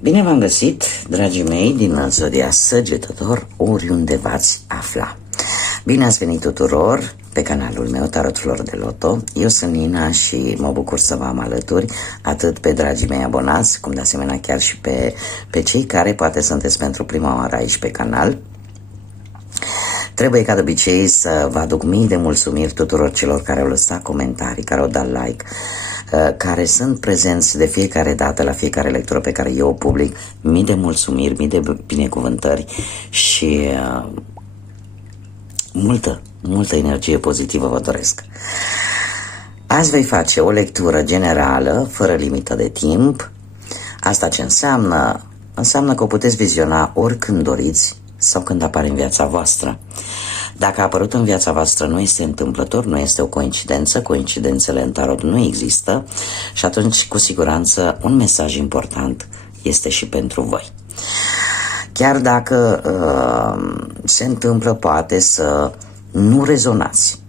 Bine v-am găsit, dragii mei, din Zodia Săgetător, oriunde v-ați afla. Bine ați venit tuturor pe canalul meu Tarot Flori de Loto. Eu sunt Nina și mă bucur să vă am alături, atât pe dragii mei abonați, cum de asemenea chiar și pe cei care poate sunteți pentru prima oară aici pe canal. Trebuie ca de obicei să vă aduc mii de mulțumiri tuturor celor care au lăsat comentarii, care au dat like, care sunt prezenți de fiecare dată la fiecare lectură pe care eu o public. Mii de mulțumiri, mii de binecuvântări și multă energie pozitivă vă doresc. Azi voi face o lectură generală, fără limită de timp. Asta ce înseamnă? Înseamnă că o puteți viziona oricând doriți sau când apare în viața voastră. Dacă a apărut în viața voastră, nu este întâmplător, nu este o coincidență, coincidențele în tarot nu există și atunci, cu siguranță, un mesaj important este și pentru voi. Chiar dacă se întâmplă, poate să nu rezonați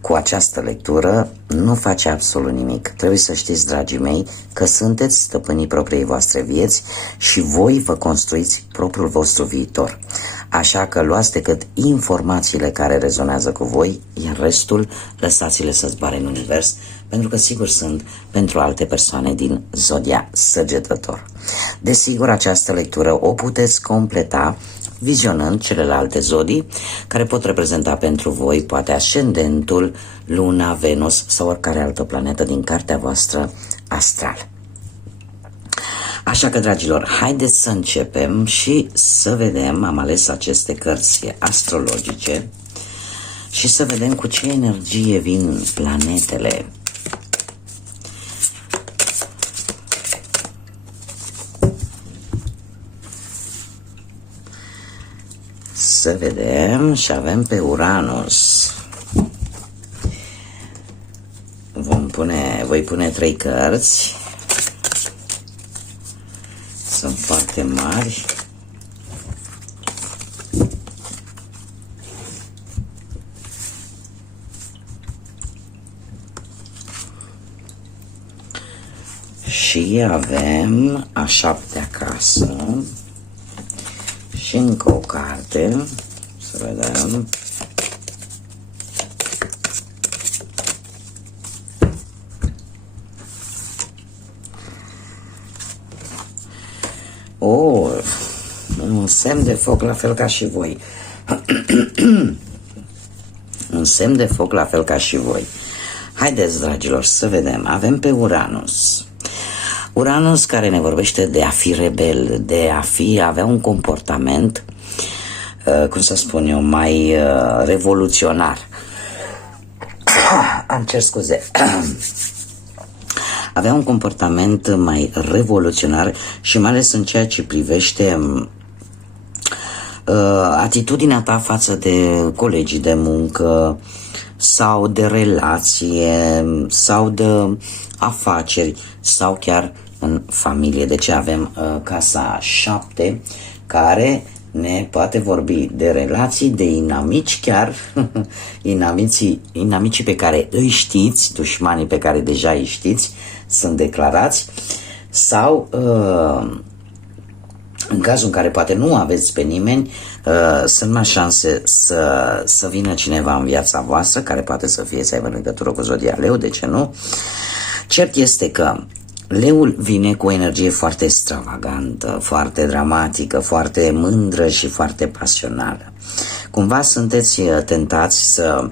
cu această lectură, nu face absolut nimic. Trebuie să știți, dragii mei, că sunteți stăpânii propriei voastre vieți și voi vă construiți propriul vostru viitor. Așa că luați decât informațiile care rezonează cu voi, iar restul lăsați-le să zboare în univers, pentru că sigur sunt pentru alte persoane din Zodia Săgetător. Desigur, această lectură o puteți completa vizionând celelalte zodii care pot reprezenta pentru voi poate ascendentul, Luna, Venus sau oricare altă planetă din cartea voastră astrală. Așa că, dragilor, haideți să începem și să vedem, am ales aceste cărți astrologice și să vedem cu ce energie vin planetele. Să vedem, și avem pe Uranus. Voi pune 3 cărți. Sunt foarte mari. Și avem a 7-a casă. Și încă o carte. Să vedem. Un semn de foc la fel ca și voi. Un semn de foc la fel ca și voi. Haideți, dragilor, să vedem. Avem pe Uranus. Uranus care ne vorbește de a fi rebel, de a avea un comportament, cum să spun eu, mai revoluționar. Am cer scuze. Avea un comportament mai revoluționar și mai ales în ceea ce privește atitudinea ta față de colegii de muncă sau de relație sau de afaceri sau chiar în familie. De ce avem casa 7 care ne poate vorbi de relații, de inamici chiar, inamicii pe care îi știți, dușmanii pe care deja îi știți, sunt declarați, sau în cazul în care poate nu aveți pe nimeni, sunt mai șanse să vină cineva în viața voastră, care poate să aibă legătură cu zodia Leu, de ce nu? Cert este că Leul vine cu o energie foarte extravagantă, foarte dramatică, foarte mândră și foarte pasională. Cumva sunteți tentați să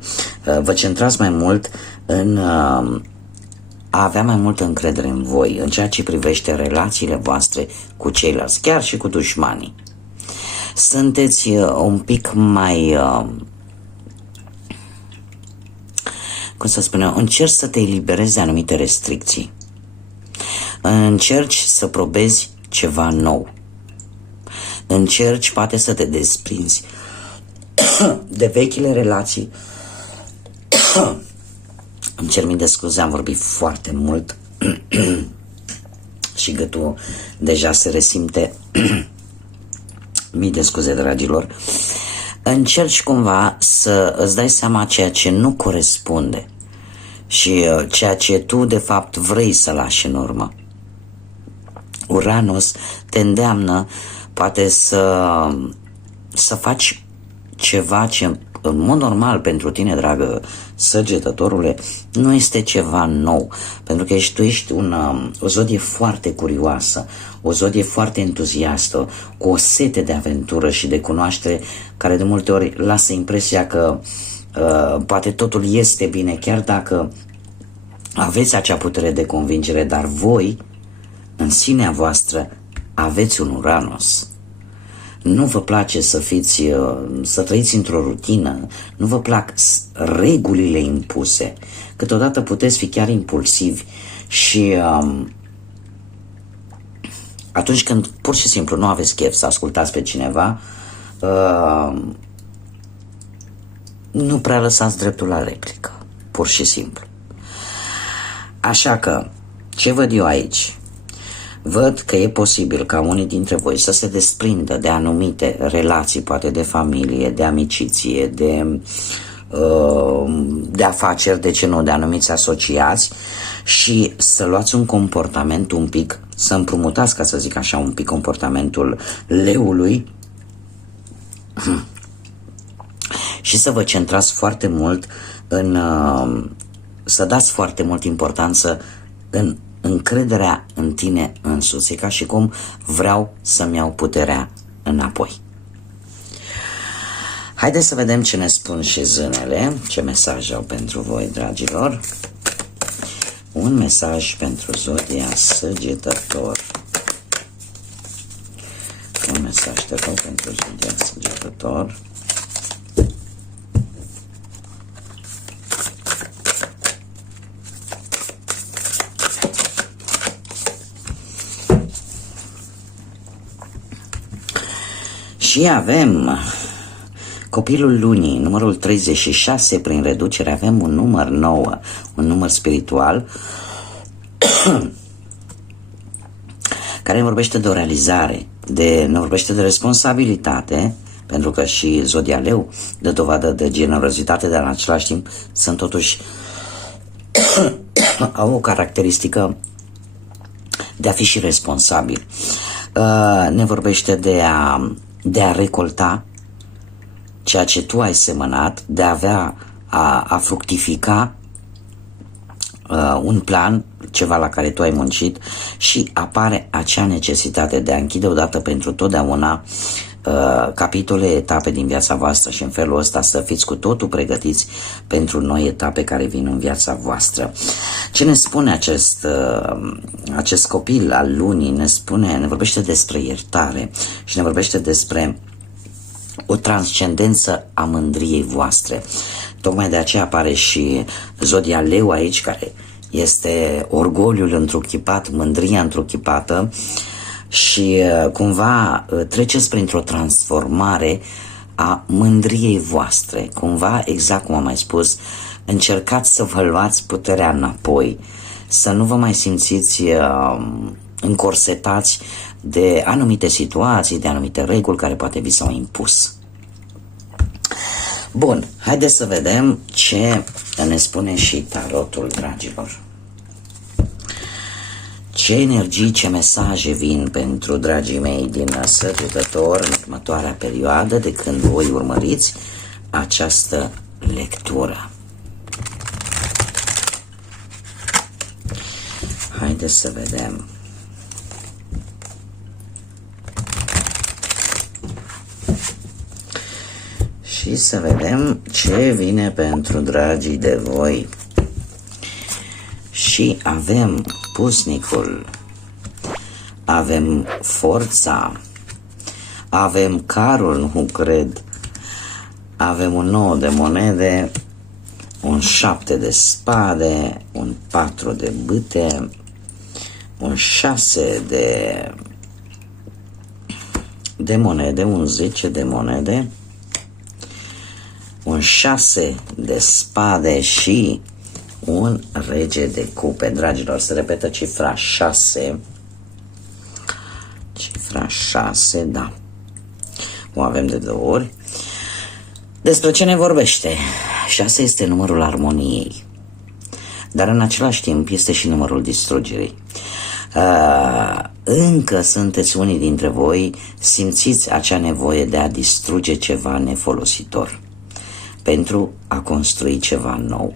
vă centrați mai mult în a avea mai multă încredere în voi, în ceea ce privește relațiile voastre cu ceilalți, chiar și cu dușmanii. Sunteți un pic mai, cum să spun eu, încerci să te eliberezi de anumite restricții. Încerci să probezi ceva nou. Încerci poate să te desprinzi de vechile relații. Îmi cer mii de scuze, am vorbit foarte mult și gâtul deja se resimte. Mii de scuze, dragilor. Încerci cumva să îți dai seama ceea ce nu corespunde și ceea ce tu de fapt vrei să lași în urmă. Uranos te îndeamnă poate să faci ceva ce în mod normal pentru tine, dragă săgetătorule, nu este ceva nou, pentru că tu ești o zodie foarte curioasă, o zodie foarte entuziastă, cu o sete de aventură și de cunoaștere, care de multe ori lasă impresia că poate totul este bine, chiar dacă aveți acea putere de convingere, dar voi, în sinea voastră, aveți un Uranos. Nu vă place să trăiți într-o rutină, nu vă plac regulile impuse. Câteodată puteți fi chiar impulsivi și atunci când pur și simplu nu aveți chef să ascultați pe cineva, nu prea lăsați dreptul la replică, pur și simplu. Așa că, ce văd eu aici? Văd că e posibil ca unii dintre voi să se desprindă de anumite relații, poate de familie, de amiciție, de afaceri, de ce nu, de anumiți asociați și să luați un comportament un pic, să împrumutați, ca să zic așa, un pic comportamentul leului și să vă centrați foarte mult să dați foarte mult importanță în încrederea în tine însuți. E ca și cum vreau să-mi iau puterea înapoi. Haideți să vedem ce ne spun și zânele, ce mesaj au pentru voi, dragilor. Un mesaj pentru zodia Săgetător. Un mesaj te rog pentru zodia Săgetător. Și avem copilul lunii, numărul 36, prin reducere avem un număr 9, un număr spiritual care ne vorbește de o realizare, ne vorbește de responsabilitate, pentru că și zodia leu dă dovadă de generozitate, dar în același timp sunt totuși au o caracteristică de a fi și responsabil. Ne vorbește de a recolta ceea ce tu ai semănat, de a fructifica un plan, ceva la care tu ai muncit și apare acea necesitate de a închide odată pentru totdeauna capitole, etape din viața voastră și în felul ăsta să fiți cu totul pregătiți pentru noi etape care vin în viața voastră. Ce ne spune acest copil al lunii? Ne vorbește despre iertare și ne vorbește despre o transcendență a mândriei voastre. Tocmai de aceea apare și zodia leu aici, care este orgoliul întruchipat, mândria întruchipată și cumva treceți printr-o transformare a mândriei voastre. Cumva, exact cum am mai spus, încercați să vă luați puterea înapoi, să nu vă mai simțiți încorsetați de anumite situații, de anumite reguli care poate vi s-au impus. Bun, haideți să vedem ce ne spune și tarotul, dragilor. Ce energii, ce mesaje vin pentru dragii mei din Săgetător în următoarea perioadă de când voi urmăriți această lectură. Haideți să vedem. Și să vedem ce vine pentru dragii de voi. Și avem pusnicul, avem forța, avem carul, nu cred, avem un 9 de monede, un 7 de spade, un 4 de bâte, un 6 de monede, un 10 de monede, un 6 de spade și un rege de cupe. Dragilor, se repetă cifra 6. Cifra 6, da. O avem de 2 ori. Despre ce ne vorbește? 6 este numărul armoniei, dar în același timp este și numărul distrugerii. încă sunteți unii dintre voi, simțiți acea nevoie de a distruge ceva nefolositor pentru a construi ceva nou.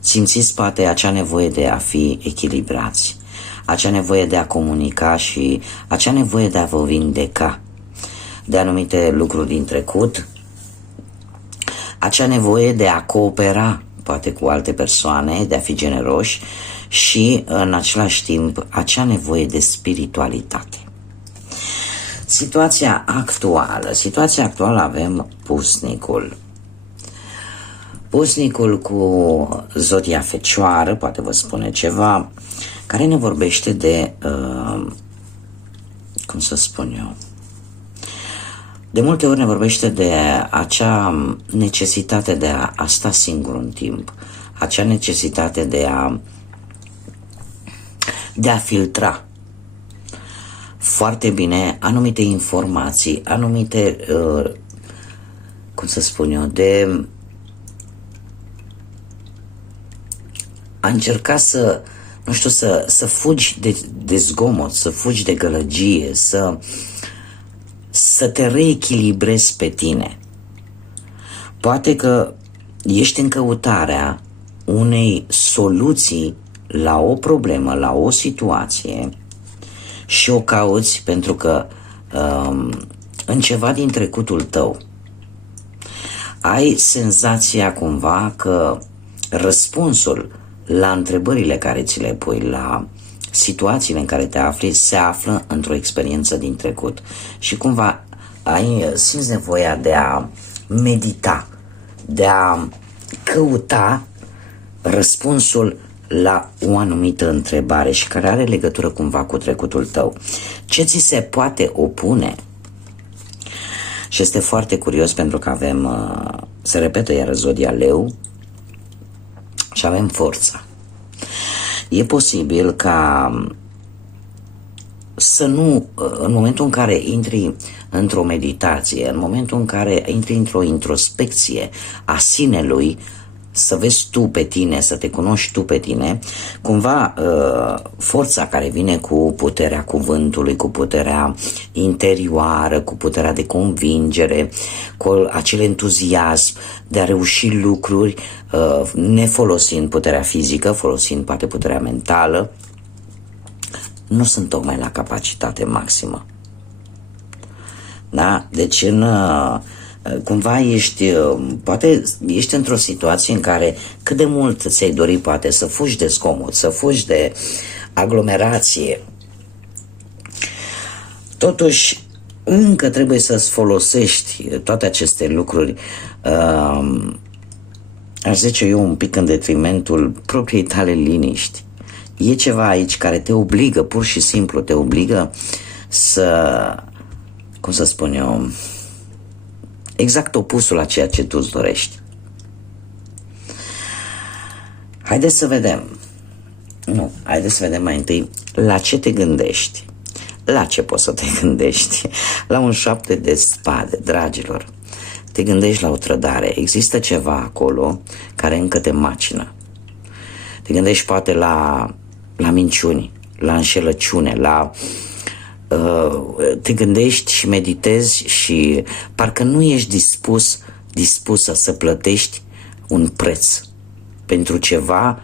Simțiți poate acea nevoie de a fi echilibrați, acea nevoie de a comunica și acea nevoie de a vă vindeca de anumite lucruri din trecut, acea nevoie de a coopera poate cu alte persoane, de a fi generoși și în același timp acea nevoie de spiritualitate. Situația actuală avem pusnicul. Pusnicul cu zodia Fecioară, poate vă spune ceva, care ne vorbește de, cum să spun eu, de multe ori ne vorbește de acea necesitate de a sta singur un timp, acea necesitate de a filtra foarte bine anumite informații, anumite, cum să spun eu, de a încerca să, nu știu, să fugi de zgomot, să fugi de gălăgie, să te reechilibrezi pe tine. Poate că ești în căutarea unei soluții la o problemă, la o situație și o cauți pentru că în ceva din trecutul tău ai senzația cumva că răspunsul la întrebările care ți le pui, la situațiile în care te afli, se află într-o experiență din trecut și cumva simți nevoia de a medita, de a căuta răspunsul la o anumită întrebare și care are legătură cumva cu trecutul tău. Ce ți se poate opune? Și este foarte curios pentru că avem, se repetă iar zodia Leu și avem forța. E posibil ca să nu, în momentul în care intri într-o meditație, în momentul în care intri într-o introspecție a sinelui, să vezi tu pe tine, să te cunoști tu pe tine, cumva forța care vine cu puterea cuvântului, cu puterea interioară, cu puterea de convingere, cu acel entuziasm de a reuși lucruri, nefolosind puterea fizică, folosind poate puterea mentală, nu sunt tocmai la capacitate maximă. Da? Deci cumva poate ești într-o situație în care cât de mult ți-ai dori poate să fugi de zgomot, să fugi de aglomerație, totuși încă trebuie să-ți folosești toate aceste lucruri, aș zice eu, un pic în detrimentul propriei tale liniști. E ceva aici care te obligă, pur și simplu te obligă să, cum să spun eu, exact opusul a ceea ce tu îți dorești. Haideți să vedem mai întâi la ce te gândești. La ce poți să te gândești? La un 7 de spade, dragilor. Te gândești la o trădare. Există ceva acolo care încă te macină. Te gândești poate la minciuni, la înșelăciune, te gândești și meditezi și parcă nu ești dispusă să plătești un preț pentru ceva,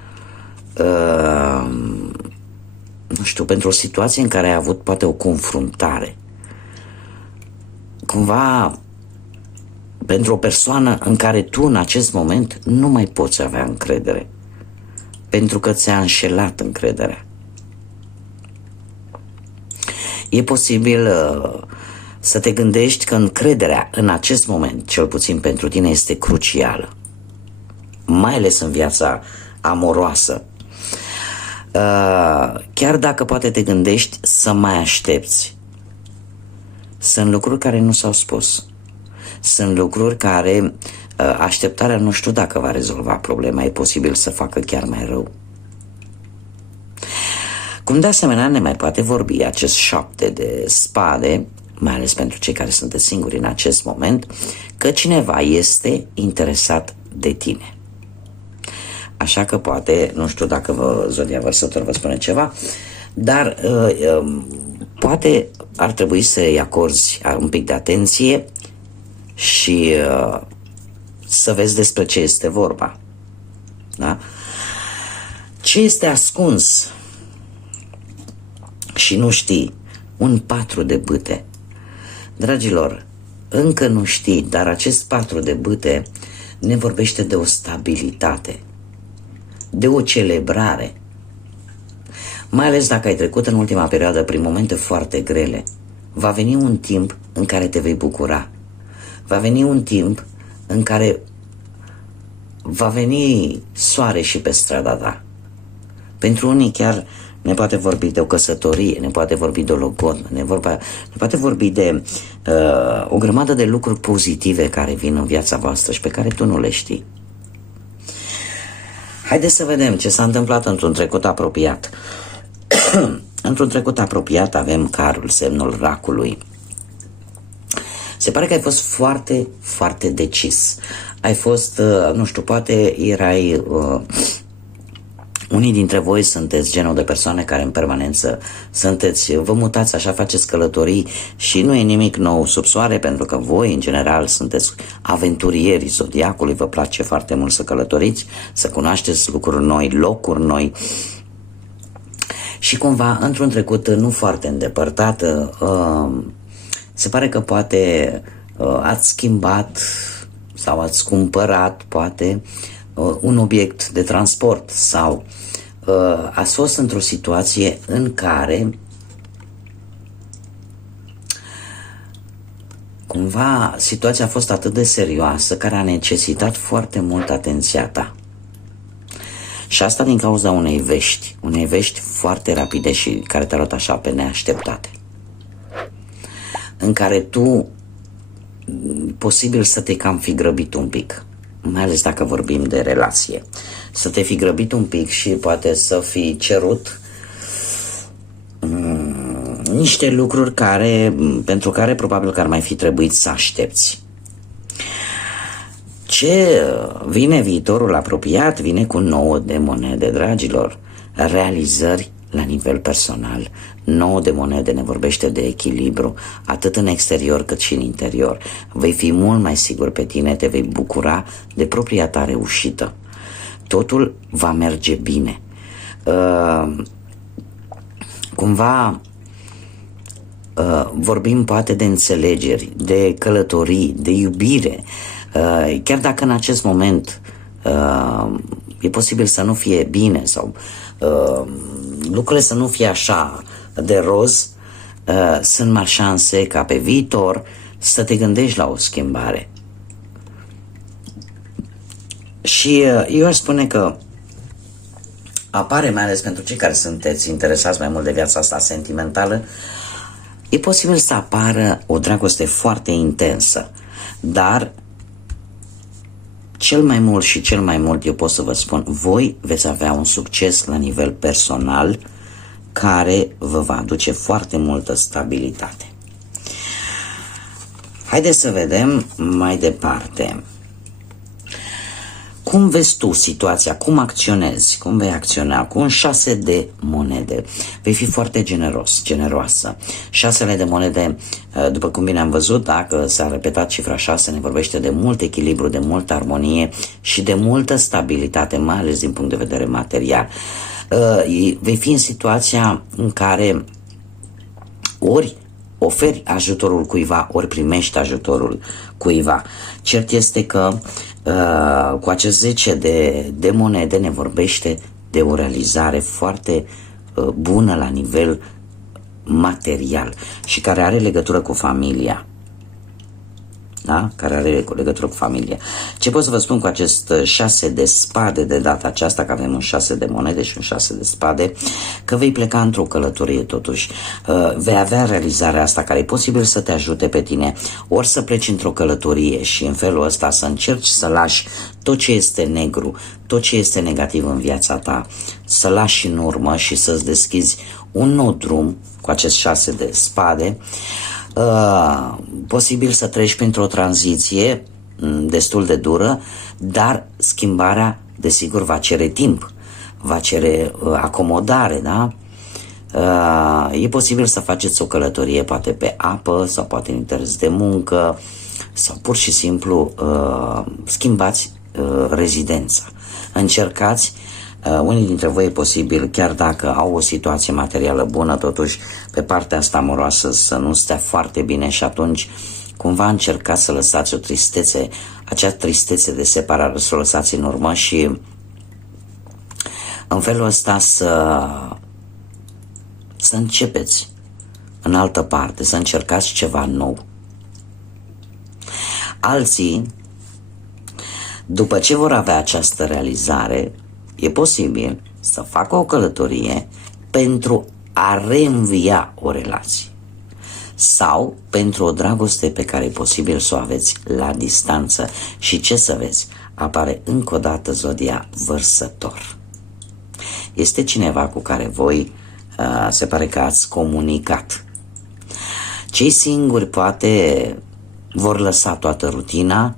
nu știu, pentru o situație în care ai avut poate o confruntare. Cumva pentru o persoană în care tu în acest moment nu mai poți avea încredere, pentru că ți-a înșelat încrederea. E posibil să te gândești că încrederea în acest moment, cel puțin pentru tine, este crucială, mai ales în viața amoroasă. Chiar dacă poate te gândești să mai aștepți. Sunt lucruri care nu s-au spus. Sunt lucruri care așteptarea nu știu dacă va rezolva problema, e posibil să facă chiar mai rău. Cum de asemenea ne mai poate vorbi acest 7 de spade, mai ales pentru cei care sunteți singuri în acest moment, că cineva este interesat de tine. Așa că poate, nu știu dacă zodia Vărsător vă spune ceva, Dar poate ar trebui să-i acorzi un pic de atenție și să vezi despre ce este vorba. Da? Ce este ascuns și nu știi? Un 4 de bâte. Dragilor, încă nu știi, dar acest 4 de bâte ne vorbește de o stabilitate, de o celebrare. Mai ales dacă ai trecut în ultima perioadă prin momente foarte grele, va veni un timp în care te vei bucura. Va veni un timp în care va veni soare și pe strada ta. Pentru unii chiar ne poate vorbi de o căsătorie, ne poate vorbi de o logodnă, ne poate vorbi de o grămadă de lucruri pozitive care vin în viața voastră și pe care tu nu le știi. Haideți să vedem ce s-a întâmplat într-un trecut apropiat. Într-un trecut apropiat avem carul, semnul racului. Se pare că ai fost foarte, foarte decis. Ai fost, nu știu, poate erai... Unii dintre voi sunteți genul de persoane care în permanență vă mutați așa, faceți călătorii și nu e nimic nou sub soare, pentru că voi în general sunteți aventurierii zodiacului, vă place foarte mult să călătoriți, să cunoașteți lucruri noi, locuri noi. Și cumva, într-un trecut nu foarte îndepărtat, se pare că poate ați schimbat sau ați cumpărat, poate, un obiect de transport sau ați fost într-o situație în care cumva situația a fost atât de serioasă care a necesitat foarte mult atenția ta. Și asta din cauza unei vești foarte rapide și care te-a luat așa pe neașteptate, în care tu posibil să te cam fi grăbit un pic, mai ales dacă vorbim de relație, să te fi grăbit un pic și poate să fi cerut niște lucruri pentru care probabil că ar mai fi trebuit să aștepți. Ce vine viitorul apropiat? Vine cu 9 de monede, dragilor. Realizări la nivel personal. 9 de monede ne vorbește de echilibru, atât în exterior cât și în interior. Vei fi mult mai sigur pe tine, te vei bucura de propria ta reușită. Totul va merge bine. Cumva vorbim poate de înțelegeri, de călătorii, de iubire. Chiar dacă în acest moment e posibil să nu fie bine sau lucrurile să nu fie așa de roz, sunt mari șanse ca pe viitor să te gândești la o schimbare. Și eu aș spune că apare, mai ales pentru cei care sunteți interesați mai mult de viața asta sentimentală, e posibil să apară o dragoste foarte intensă, dar cel mai mult eu pot să vă spun, voi veți avea un succes la nivel personal care vă va aduce foarte multă stabilitate. Haideți să vedem mai departe. Cum vezi tu situația? Cum acționezi? Cum vei acționa? Cu un 6 de monede vei fi foarte generoasă. 6 de monede, după cum bine am văzut, dacă s-a repetat cifra 6, ne vorbește de mult echilibru, de multă armonie și de multă stabilitate, mai ales din punct de vedere material. Vei fi în situația în care ori oferi ajutorul cuiva, ori primești ajutorul cuiva. Cert este că cu acest 10 de monede ne vorbește de o realizare foarte bună la nivel material și care are legătură cu familia. Da? Care are legătură cu familia. Ce pot să vă spun cu acest 6 de spade de data aceasta, că avem un 6 de monede și un 6 de spade, că vei pleca într-o călătorie totuși. Vei avea realizarea asta care e posibil să te ajute pe tine, ori să pleci într-o călătorie și în felul ăsta să încerci să lași tot ce este negru, tot ce este negativ în viața ta, să lași în urmă și să-ți deschizi un nou drum cu acest 6 de spade. Posibil să treci printr-o tranziție destul de dură, dar schimbarea, desigur, va cere timp, va cere acomodare, da? E posibil să faceți o călătorie poate pe apă sau poate în interes de muncă sau pur și simplu schimbați rezidența. Încercați, unii dintre voi e posibil, chiar dacă au o situație materială bună, totuși pe partea asta amoroasă să nu stea foarte bine și atunci cumva încercați să lăsați o tristețe, acea tristețe de separare să o lăsați în urmă și în felul ăsta să începeți în altă parte, să încercați ceva nou. Alții, după ce vor avea această realizare, e posibil să facă o călătorie pentru a reînvia o relație sau pentru o dragoste pe care e posibil să o aveți la distanță. Și ce să vezi? Apare încă o dată zodia Vărsător. Este cineva cu care voi se pare că ați comunicat. Cei singuri poate vor lăsa toată rutina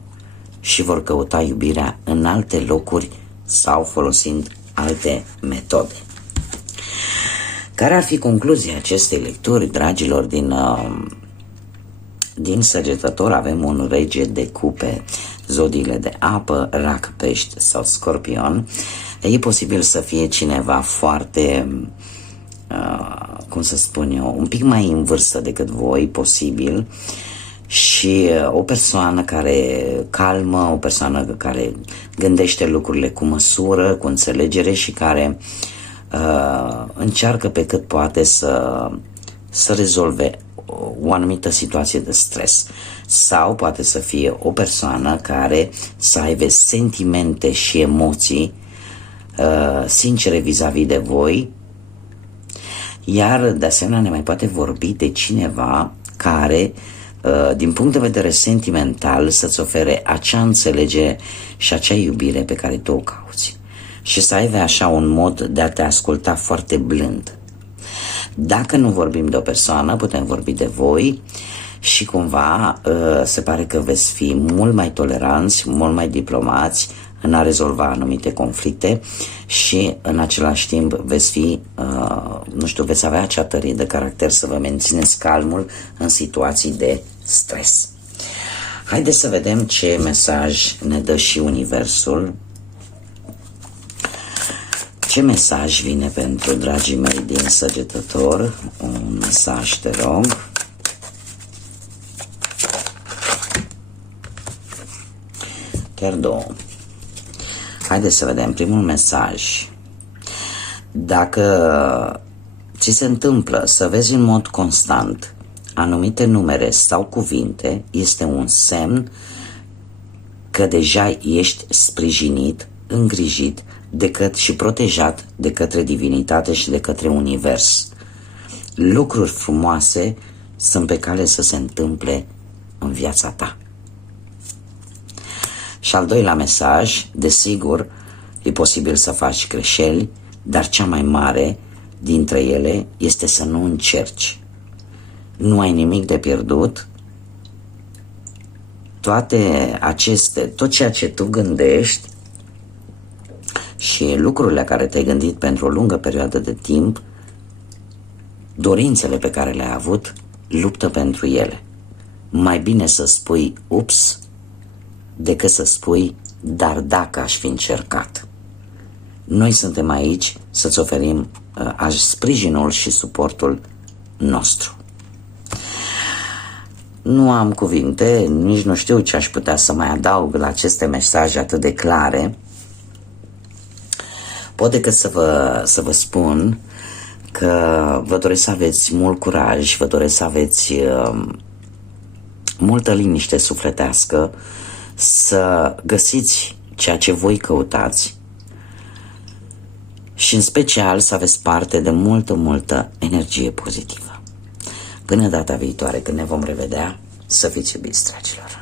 și vor căuta iubirea în alte locuri sau folosind alte metode. Care ar fi concluzia acestei lecturi, dragilor? Din Săgetător avem un rege de cupe, zodiile de apă, rac, pești sau scorpion. E posibil să fie cineva foarte, cum să spun eu, un pic mai în vârstă decât voi, posibil, și o persoană care calmă, o persoană care gândește lucrurile cu măsură, cu înțelegere și care încearcă pe cât poate să rezolve o anumită situație de stres. Sau poate să fie o persoană care să aibă sentimente și emoții sincere vis-a-vis de voi, iar de asemenea ne mai poate vorbi de cineva care din punct de vedere sentimental să-ți ofere acea înțelegere și acea iubire pe care tu o cauți și să aibă așa un mod de a te asculta foarte blând. Dacă nu vorbim de o persoană, putem vorbi de voi și cumva se pare că veți fi mult mai toleranți, mult mai diplomați în a rezolva anumite conflicte și în același timp veți fi, veți avea acea tărie de caracter să vă mențineți calmul în situații de stres. Haideți să vedem ce mesaj ne dă și Universul. Ce mesaj vine pentru dragii mei din Săgetător? Un mesaj, te rog. Chiar două. Haideți să vedem primul mesaj. Dacă ți se întâmplă să vezi în mod constant anumite numere sau cuvinte, este un semn că deja ești sprijinit, îngrijit și protejat de către divinitate și de către univers. Lucruri frumoase sunt pe cale să se întâmple în viața ta. Și al doilea mesaj, desigur, e posibil să faci greșeli, dar cea mai mare dintre ele este să nu încerci. Nu ai nimic de pierdut. Tot ceea ce tu gândești și lucrurile care te-ai gândit pentru o lungă perioadă de timp, dorințele pe care le-ai avut, luptă pentru ele. Mai bine să spui ups decât să spui dar dacă aș fi încercat. Noi suntem aici să-ți oferim sprijinul și suportul nostru. Nu am cuvinte, nici nu știu ce aș putea să mai adaug la aceste mesaje atât de clare. Pot decât să vă spun că vă doresc să aveți mult curaj, vă doresc să aveți multă liniște sufletească, să găsiți ceea ce voi căutați și în special să aveți parte de multă energie pozitivă. Până data viitoare când ne vom revedea, să fiți iubiți, dragilor!